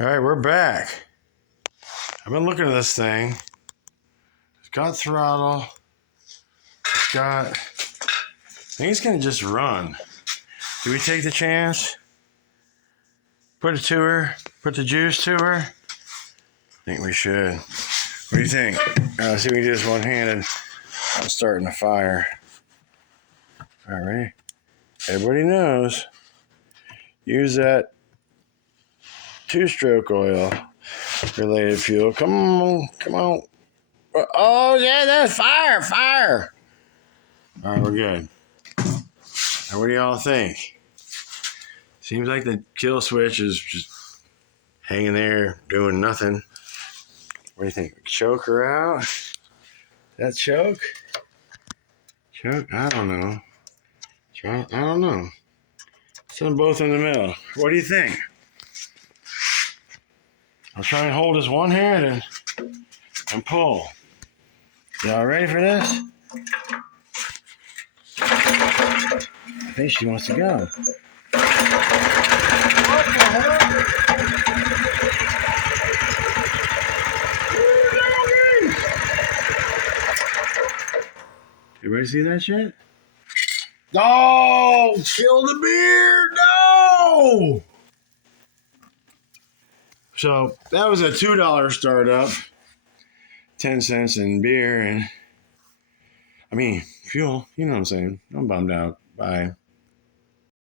All right, we're back. I've been looking at this thing. It's got throttle. It's got... I think it's going to just run. Do we take the chance? Put it to her? Put the juice to her? I think we should. What do you think? See if we can do this one-handed. I'm starting a fire. All right, ready? Everybody knows. Use that two-stroke oil related fuel. Come on, come on. Oh, yeah, that's fire. All right, we're good. Now, what do y'all think? Seems like the kill switch is just hanging there, doing nothing. What do you think? Choke her out? That choke? Choke? I don't know. I don't know. Send them both in the middle. What do you think? I'll try and hold this one hand and pull. Y'all ready for this? I think she wants to go. Everybody see that shit? Oh, kill the beer! No! So that was a $2 startup, 10 cents in beer, and I mean fuel. You know what I'm saying? I'm bummed out. Bye.